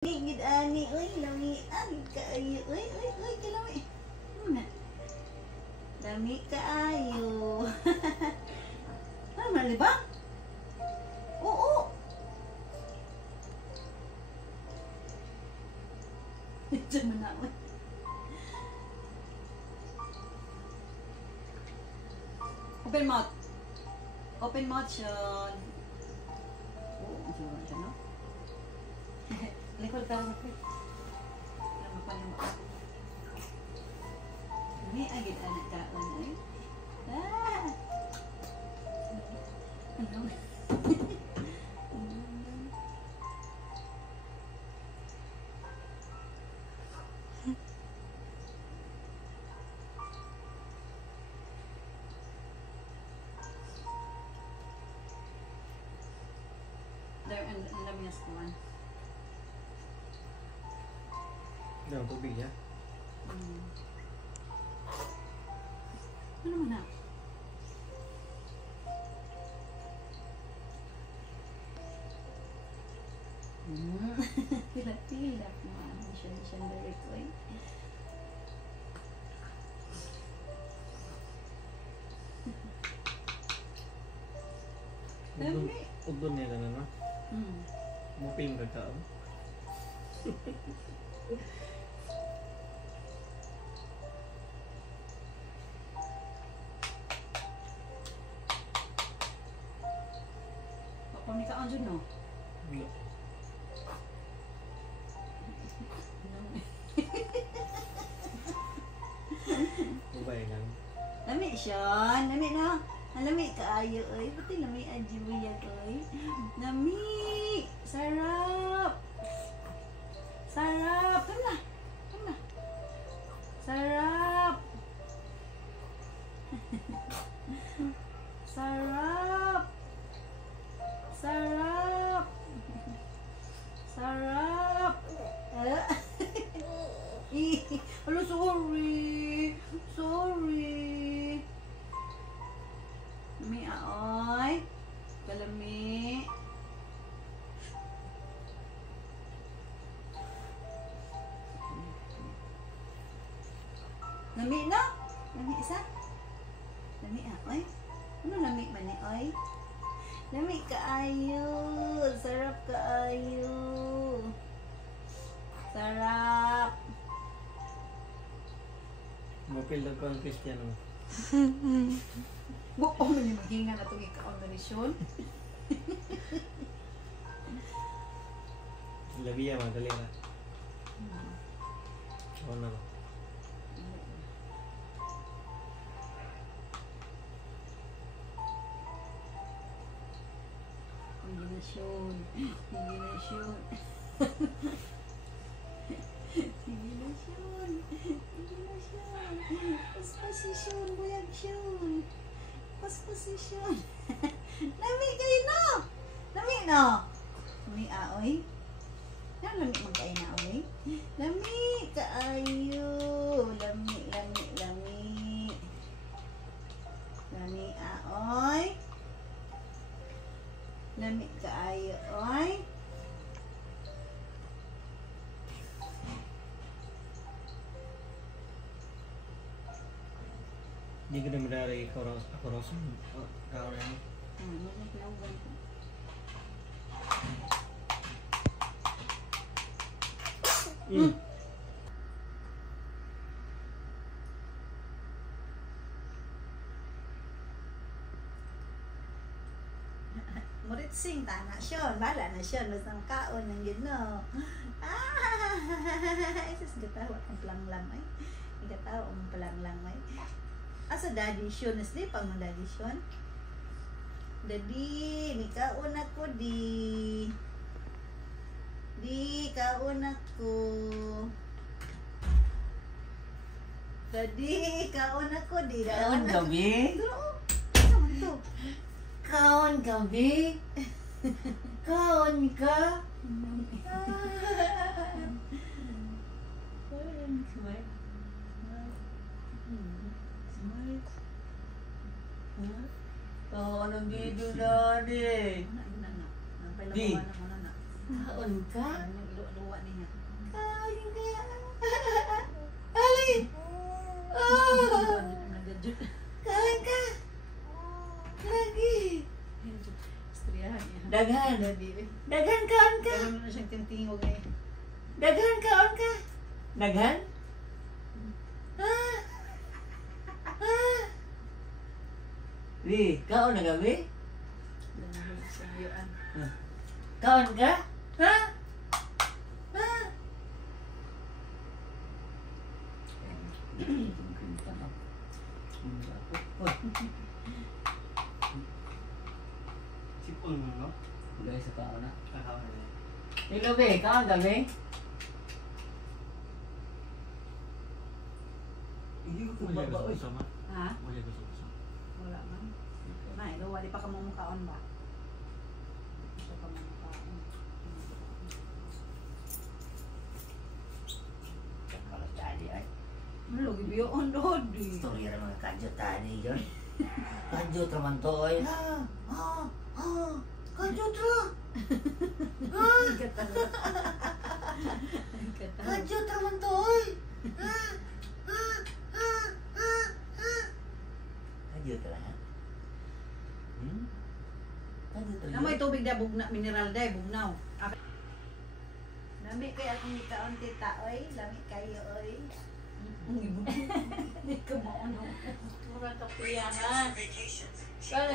Gid ani oy lami agid kaayo oy kalami. Muna. Lami kaayo. Mali ba? Oo. Diyan mo na. Open mouth. Open mouth Sean. Oh, masura siya, no? Likod ka lang, Chris. Lama pa yung mga. May agit anak kaon, eh. Ah! Ano? There, ang lamyas ko man. Daw, tubig ya? Ano mo na? Pilak-pilak mo. Siya very quick. Udon niya na no? Muping ka ka. Ako ni kaon dyan, no? Wala. Ubay lang. Lami, Sean. Lami na. Lami kaayo, oy. Pati lami ajibuyag, oy. Lami. Sarap. Sarap. Tama. Tama. Sarap. Sarap. Sarap. Sarap. Hello, sorry. Sorry. Lami aoy. Kalami. Lami na? Lami isa? Lami aoy? Ano lami man ni oy? Lami kaayo. Sarap kaayo. Sarap. Mupil daw ko ang Kristiyano. Buko mo ni maghinga na itong ikaw na risyon. Labiya, madali na. Oo na ba? Kombinasyon. Kombinasyon. Kombinasyon. Kombinasyon. Pasposisyon. Buyag syon. Pasposisyon. Lami kayo no? Lami no? Lami aoy? Yan lami magkain na aoy? Lami kaayo. Lami, lami, lami. Lami aoy? Lami kaayo oy? Hindi ko na madari ako rason. Kau na ni. Naglawan ko. Murit sing tana Sean, bala na Sean, basta kaon ng gino. Isus gatawa ang planglang ay. Igatawa ang planglang ay. Asa daddy Sean, nasli pang daddy Sean. Daddy, ni kaon ako di. Di kaon ako. Daddy, kaon ako di. Kaon gabi? Ito. Kaon gabi? Kaon ka? Smile. Smile. Kaon ang gido na di. Di. Kaon ka? Luwa ni Daghan kaon ka. Pero na siyang tintingog eh. Daghan kaon ka. Daghan? Ah. Ah. Bi, kaon na gabi? Lanahog sa hayaan. Kaon ka? Ha? Ha? Sipol mo, no? Guys, sa kaon na. Kakawa na. Hello, be. Kaon gabi? Hindi ko kumaba, oy. Ha? Wala gusto ko. Wala man. May, wali pa ka mumukhaon ba? Gusto ka mumukhaon. Kalau tadi ay. Lagi biyoon doon di. Storya ng mga kadyo tadi yun. Kadyo traman to ay. Kadyo tra. Kadyo traman to ay. Kadyo tra. Kadyo tra. Namoy tubig da bugna mineral day bugnaw. Lami kay akong ikaon tita oy, lami kayo oy. Hindi ka mauna. Mura ka piyahan. Kala